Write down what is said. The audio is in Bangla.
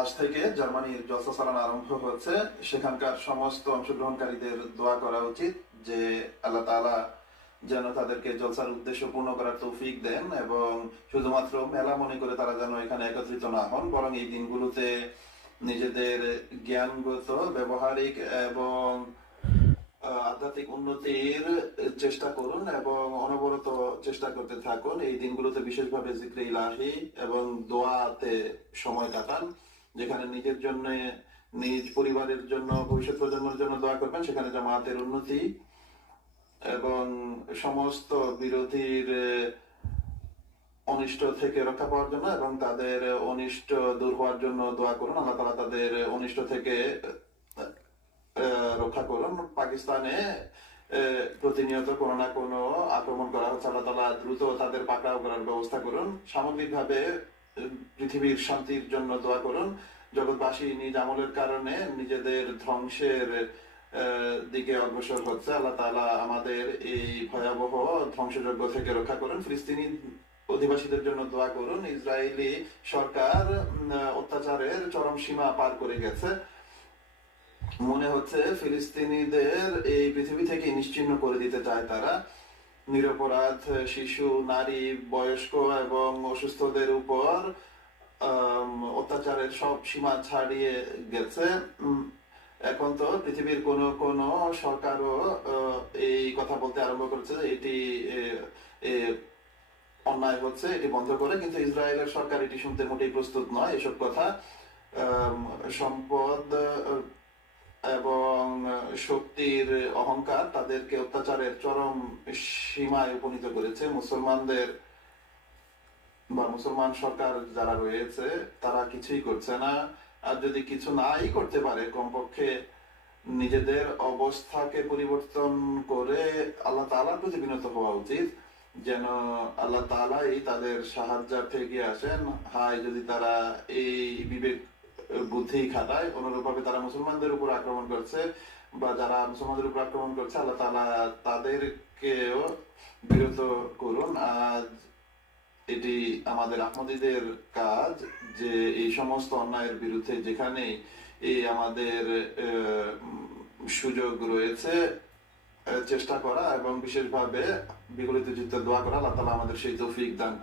আজ থেকে জার্মানির জলসা চালানো আরম্ভ হচ্ছে। সেখানকার সমস্ত অংশগ্রহণকারীদের দোয়া করা উচিত যে আল্লাহ তাআলা যেন তাদেরকে জলসার উদ্দেশ্য পূর্ণ করার তৌফিক দেন, এবং শুধুমাত্র মেলা মনে করে তারা যেন এখানে একত্রিত না হন, বরং এই দিনগুলোতে নিজেদের জ্ঞানগত, ব্যবহারিক এবং আধ্যাত্মিক উন্নতির চেষ্টা করুন এবং অনবরত চেষ্টা করতে থাকুন। এই দিনগুলোতে বিশেষভাবে জিক্রে ইলাহি এবং দোয়াতে সময় কাটান, যেখানে নিজের জন্য, নিজ পরিবারের জন্য, ভবিষ্যৎ প্রজন্মের জন্য দোয়া করবেন, সেখানে জামায়াতের উন্নতি এবং সমস্ত বিরোধীর অনিষ্ট থেকে রক্ষা পাওয়ার জন্য এবং তাদের অনিষ্ট দূর হওয়ার জন্য দোয়া করুন। আল্লাহ তাআলা তাদের অনিষ্ট থেকে রক্ষা করুন। পাকিস্তানে প্রতিনিয়ত কোনো না কোনো আক্রমণ করা হচ্ছে, আল্লাহ তাআলা দ্রুত তাদের পাকড়াও করার ব্যবস্থা করুন। সামগ্রিকভাবে পৃথিবীর শান্তির জন্য দোয়া করুন। জগৎবাসী নিজ আমলের কারণে নিজেদের ধ্বংসের দিকে অগ্রসর হচ্ছে। আল্লাহ তাআলা আমাদের এই ভয়াবহ ধ্বংসযজ্ঞ থেকে রক্ষা করুন। ফিলিস্তিনি অধিবাসীদের জন্য দোয়া করুন। ইসরায়েলি সরকার অত্যাচারের চরম সীমা পার করে গেছে। মনে হচ্ছে ফিলিস্তিনিদের এই পৃথিবী থেকে নিশ্চিহ্ন করে দিতে চায় তারা। নিরপরাধ শিশু, নারী, বয়স্ক এবং অসুস্থদের উপর অত্যাচারের সব সীমা ছাড়িয়ে গেছে। এখন তো পৃথিবীর কোন কোন সরকারও এই কথা বলতে আরম্ভ করেছে এটি অন্যায় হচ্ছে, এটি বন্ধ করে, কিন্তু ইসরায়েলের সরকার এটি শুনতে মোটেই প্রস্তুত নয়। এসব কথা সম্পদ এবং শক্তির অহংকার তাদেরকে অত্যাচারের চরম সীমায় উপনীত করেছে। মুসলমানদের বা মুসলমান সরকার যারা রয়েছে তারা কিছুই করছে না। আর যদি কিছু নাই করতে পারে, কমপক্ষে নিজেদের অবস্থাকে পরিবর্তন করে আল্লাহ তাআলার প্রতি বিনত হওয়া উচিত, যেন আল্লাহ তাআলাই তাদের সাহায্যার্থে এগিয়ে আসেন। হায় যদি তারা এই বিবেক বুদ্ধি খাটায়। অনুরূপভাবে তারা মুসলমানদের উপর আক্রমণ করছে, বা যারা মুসলমানদের উপর আক্রমণ করছে, আল্লাহ তাআলা তাদেরকেও বিরত করুন। আজ এটি আমাদের আহমদীদের কাজ যে এই সমস্ত অন্যায়ের বিরুদ্ধে যেখানে এই আমাদের সুযোগ রয়েছে চেষ্টা করা এবং বিশেষভাবে বিগলিত চিত্তে দোয়া করা। আল্লাহ তাআলা আমাদের সেই তৌফিক দান